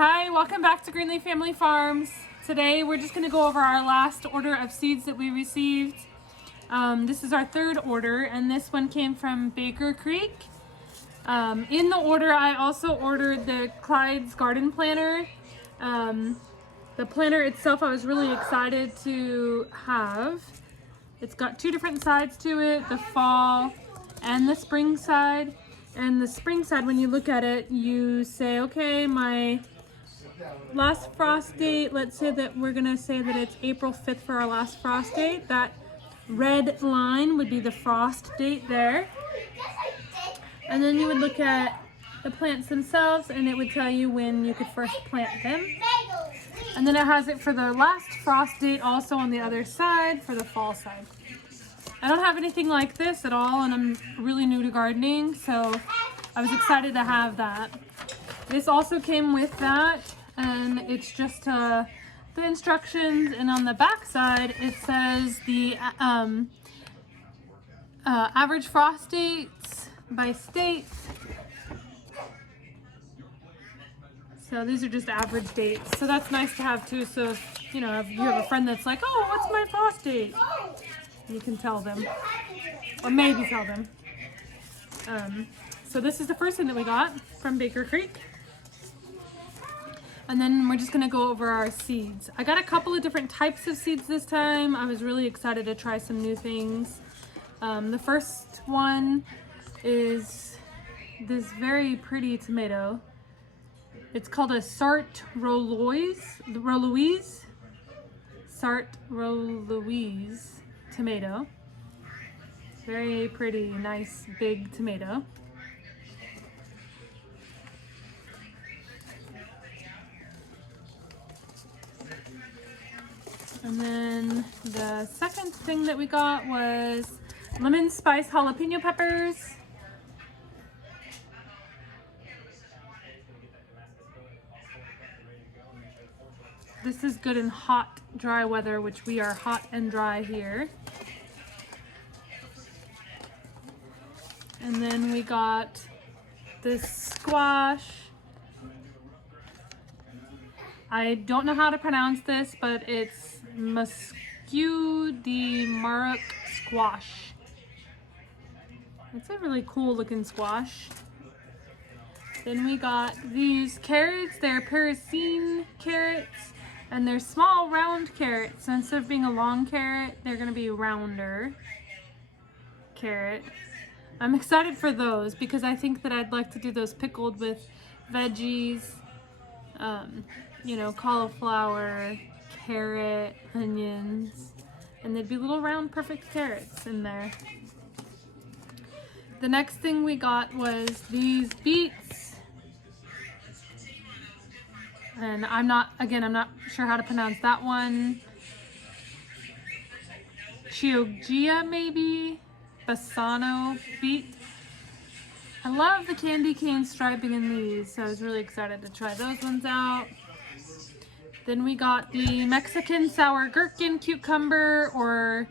Hi, welcome back to Greenleaf Family Farms. Today we're just going to go over our last order of seeds that we received. This is our third order, and this one came from Baker Creek. In the order, I also ordered the Clyde's garden planter. The planter itself I was really excited to have. It's got two different sides to it, the fall and the spring side. And the spring side, when you look at it, you say, okay, my last frost date, let's say that we're gonna say that it's April 5th for our last frost date. That red line would be the frost date there. And then you would look at the plants themselves and it would tell you when you could first plant them. And then it has it for the last frost date also on the other side for the fall side. I don't have anything like this at all, and I'm really new to gardening, so I was excited to have that. This also came with that, and it's just the instructions, and on the back side it says the average frost dates by state. So these are just average dates, so that's nice to have too. So if you have a friend that's like, oh, what's my frost date? You can tell them, or maybe tell them. So this is the first thing that we got from Baker Creek. And then we're just gonna go over our seeds. I got a couple of different types of seeds this time. I was really excited to try some new things. The first one is this very pretty tomato. It's called a Sartre Rouloise tomato. Very pretty, nice, big tomato. And then the second thing that we got was lemon spice jalapeno peppers. This is good in hot, dry weather, which we are hot and dry here. And then we got this squash. I don't know how to pronounce this, but it's Muscu de Marok squash. It's a really cool looking squash. Then we got these carrots. They're Parisienne carrots, and they're small round carrots. So instead of being a long carrot, they're gonna be a rounder carrot. I'm excited for those because I think that I'd like to do those pickled with veggies, cauliflower, carrot, onions, and they'd be little round perfect carrots in there. The next thing we got was these beets. And I'm not sure how to pronounce that one. Chioggia maybe? Bassano beet. I love the candy cane striping in these, so I was really excited to try those ones out. Then we got the Mexican sour gherkin cucumber, or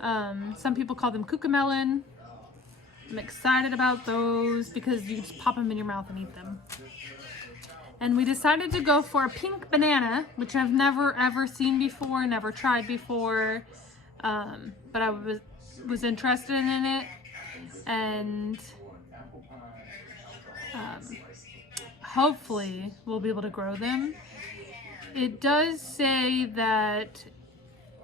some people call them cucamelon. I'm excited about those because you just pop them in your mouth and eat them. And we decided to go for a pink banana, which I've never ever seen before, never tried before, but I was interested in it, and hopefully we'll be able to grow them. It does say that,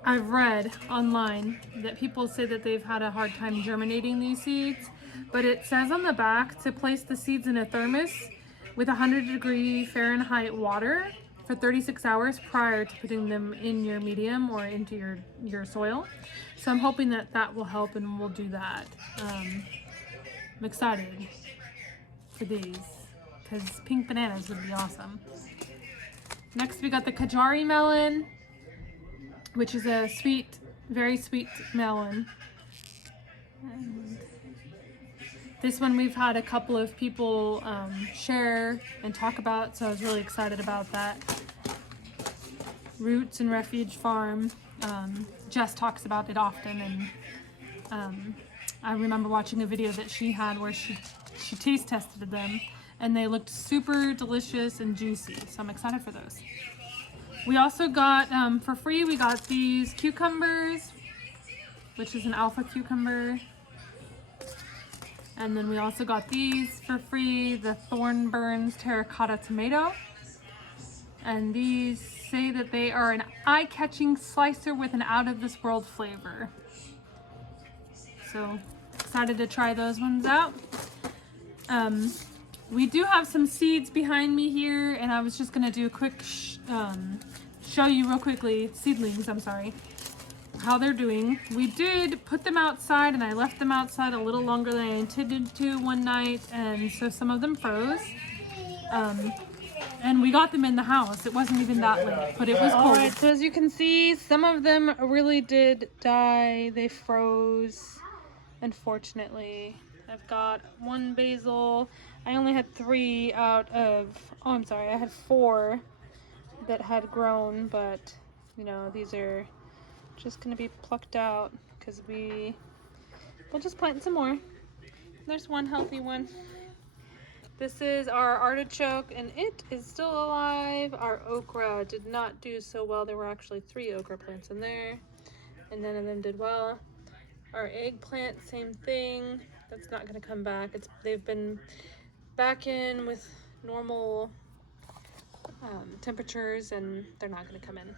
I've read online that people say that they've had a hard time germinating these seeds, but it says on the back to place the seeds in a thermos with 100-degree Fahrenheit water for 36 hours prior to putting them in your medium or into your soil. So I'm hoping that that will help, and we'll do that. I'm excited for these because pink bananas would be awesome. Next we got the Kajari melon, which is a sweet, very sweet melon. And this one we've had a couple of people share and talk about, so I was really excited about that. Roots and Refuge Farm. Jess talks about it often, and I remember watching a video that she had where she taste tested them, and they looked super delicious and juicy. So I'm excited for those. We also got, for free, we got these cucumbers, which is an alpha cucumber. And then we also got these for free, the Thornburns terracotta tomato. And these say that they are an eye-catching slicer with an out-of-this-world flavor. So excited to try those ones out. We do have some seeds behind me here, and I was just gonna do a quick show you real quickly, seedlings, I'm sorry, how they're doing. We did put them outside, and I left them outside a little longer than I intended to one night, and so some of them froze. And we got them in the house. It wasn't even that late, but it was cold. Alright, so as you can see, some of them really did die. They froze, unfortunately. I've got one basil. I only had 3 out of, oh, I'm sorry, I had 4 that had grown, but you know, these are just gonna be plucked out because we'll just plant some more. There's one healthy one. This is our artichoke, and it is still alive. Our okra did not do so well. There were actually 3 okra plants in there, and none of them did well. Our eggplant, same thing. That's not gonna come back. They've been back in with normal temperatures, and they're not gonna come in.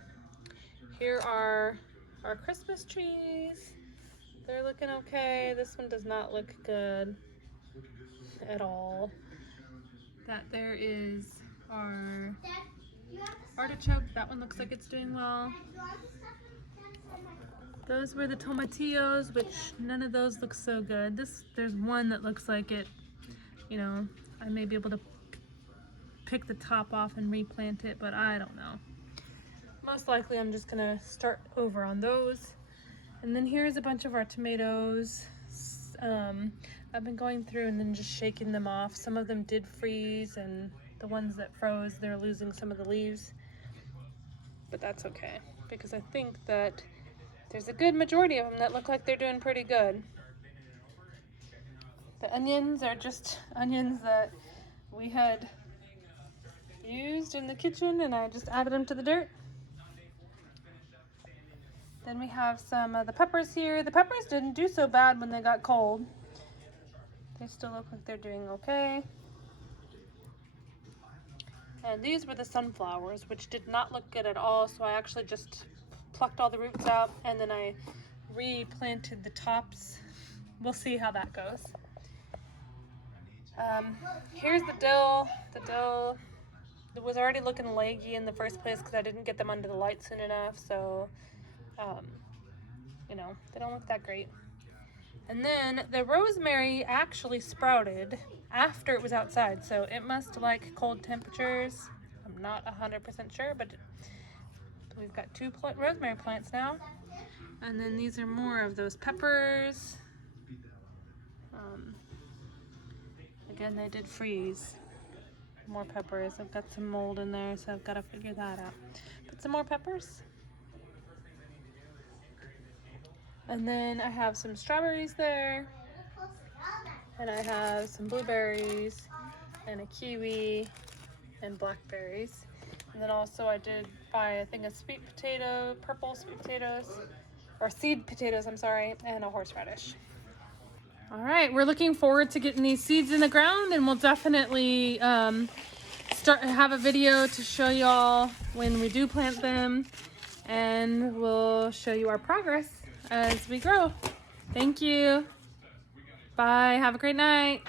Here are our Christmas trees. They're looking okay. This one does not look good at all. That there is our artichoke. That one looks like it's doing well. Those were the tomatillos, which none of those look so good. There's one that looks like it, you know, I may be able to pick the top off and replant it, but I don't know. Most likely I'm just gonna start over on those. And then here's a bunch of our tomatoes. I've been going through and then just shaking them off. Some of them did freeze, and the ones that froze, they're losing some of the leaves. But that's okay, because I think that there's a good majority of them that look like they're doing pretty good. The onions are just onions that we had used in the kitchen, and I just added them to the dirt. Then we have some of the peppers here. The peppers didn't do so bad when they got cold. They still look like they're doing okay. And these were the sunflowers, which did not look good at all, so I actually just plucked all the roots out, and then I replanted the tops. We'll see how that goes. Here's the dill. The dill was already looking leggy in the first place because I didn't get them under the light soon enough, so you know, they don't look that great. And then the rosemary actually sprouted after it was outside, so it must like cold temperatures. I'm not 100% sure, but we've got 2 rosemary plants now. And then these are more of those peppers. Again, they did freeze. More peppers. I've got some mold in there, so I've got to figure that out. Put some more peppers. And then I have some strawberries there. And I have some blueberries and a kiwi and blackberries. And then also I did buy a thing of sweet potato, purple sweet potatoes, or seed potatoes, I'm sorry, and a horseradish. All right, we're looking forward to getting these seeds in the ground, and we'll definitely have a video to show y'all when we do plant them, and we'll show you our progress as we grow. Thank you. Bye. Have a great night.